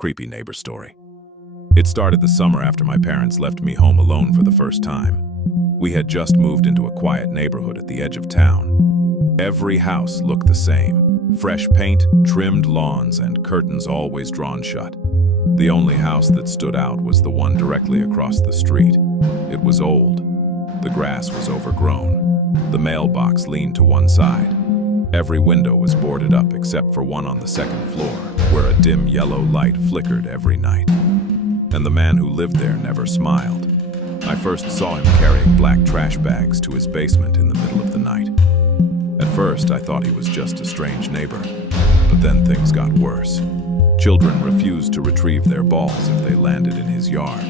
creepy neighbor story. It started the summer after my parents left me home alone for the first time. We had just moved into a quiet neighborhood at the edge of town. Every house looked the same. Fresh paint, trimmed lawns, and curtains always drawn shut. The only house that stood out was the one directly across the street. It was old. The grass was overgrown. The mailbox leaned to one side. Every window was boarded up except for one on the second floor, where a dim yellow light flickered every night. And the man who lived there never smiled. I first saw him carrying black trash bags to his basement in the middle of the night. At first, I thought he was just a strange neighbor, but then things got worse. Children refused to retrieve their balls if they landed in his yard.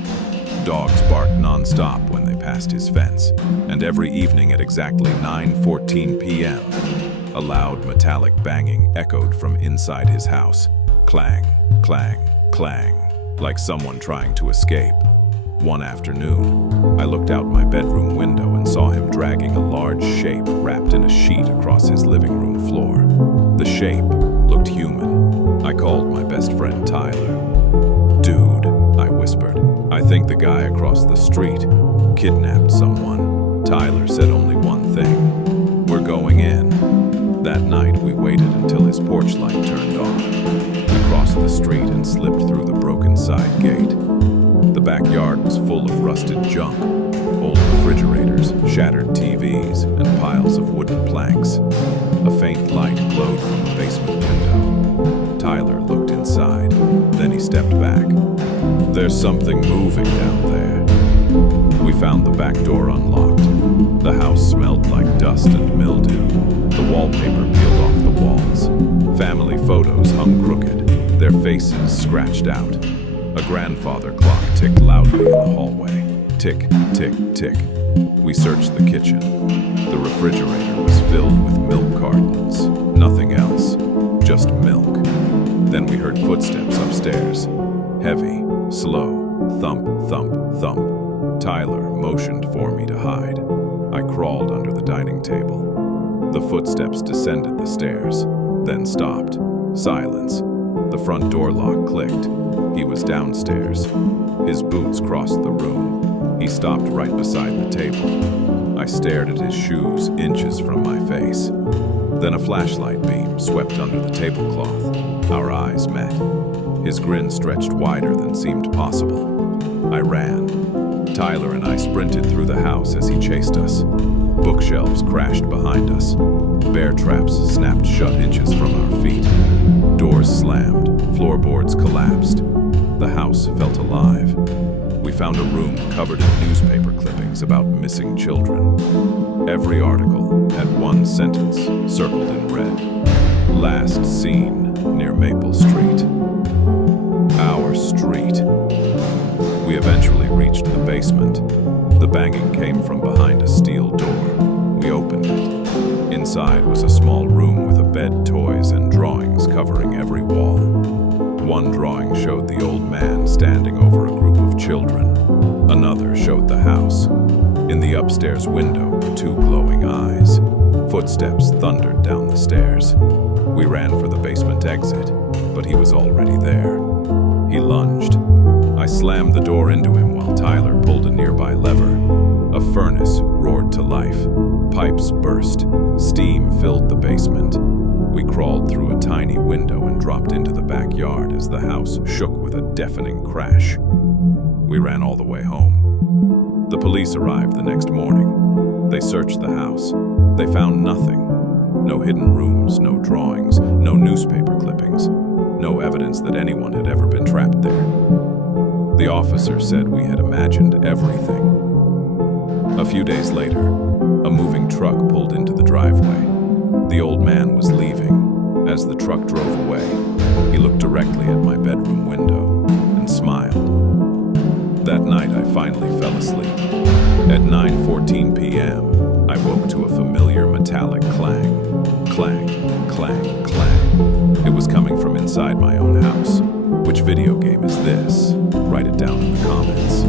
Dogs barked non-stop when they passed his fence, and every evening at exactly 9:14 p.m., a loud metallic banging echoed from inside his house. Clang, clang, clang, like someone trying to escape. One afternoon, I looked out my bedroom window and saw him dragging a large shape wrapped in a sheet across his living room floor. The shape looked human. I called my best friend Tyler. "Dude," I whispered, "I think the guy across the street kidnapped someone." Tyler said only one thing: "We're going in." That night, we waited until his porch light turned off. We crossed the street and slipped through the broken side gate. The backyard was full of rusted junk, old refrigerators, shattered TVs, and piles of wooden planks. A faint light glowed from the basement window. Tyler looked inside, then he stepped back. "There's something moving down there." We found the back door unlocked. The house smelled like dust and mildew. The wallpaper peeled off the walls. Family photos hung crooked, their faces scratched out. A grandfather clock ticked loudly in the hallway. Tick, tick, tick. We searched the kitchen. The refrigerator was filled with milk cartons. Nothing else, just milk. Then we heard footsteps upstairs. Heavy, slow, thump, thump, thump. Tyler motioned for me to hide. I crawled under the dining table. The footsteps descended the stairs, then stopped. Silence. The front door lock clicked. He was downstairs. His boots crossed the room. He stopped right beside the table. I stared at his shoes inches from my face. Then a flashlight beam swept under the tablecloth. Our eyes met. His grin stretched wider than seemed possible. I ran. Tyler and I sprinted through the house as he chased us. Bookshelves crashed behind us. Bear traps snapped shut inches from our feet. Doors slammed. Floorboards collapsed. The house felt alive. We found a room covered in newspaper clippings about missing children. Every article had one sentence circled in red. "Last seen near Maple Street." Our street. We eventually reached the basement. The banging came from behind a steel door. We opened it. Inside was a small room with a bed, toys, and drawings covering every wall. One drawing showed the old man standing over a group of children. Another showed the house. In the upstairs window were two glowing eyes. Footsteps thundered down the stairs. We ran for the basement exit, but he was already there. He lunged. I slammed the door into him while Tyler pulled a nearby lever. A furnace roared to life. Pipes burst. Steam filled the basement. We crawled through a tiny window and dropped into the backyard as the house shook with a deafening crash. We ran all the way home. The police arrived the next morning. They searched the house. They found nothing. No hidden rooms, no drawings, no newspaper clippings, no evidence that anyone had ever been trapped there. The officer said we had imagined everything. A few days later, a moving truck pulled into the driveway. The old man was leaving. As the truck drove away, he looked directly at my bedroom window and smiled. That night, I finally fell asleep. At 9:14 p.m., I woke to a familiar metallic clang. Clang, clang, clang. It was coming from inside my own house. Which video game is this? Write it down in the comments.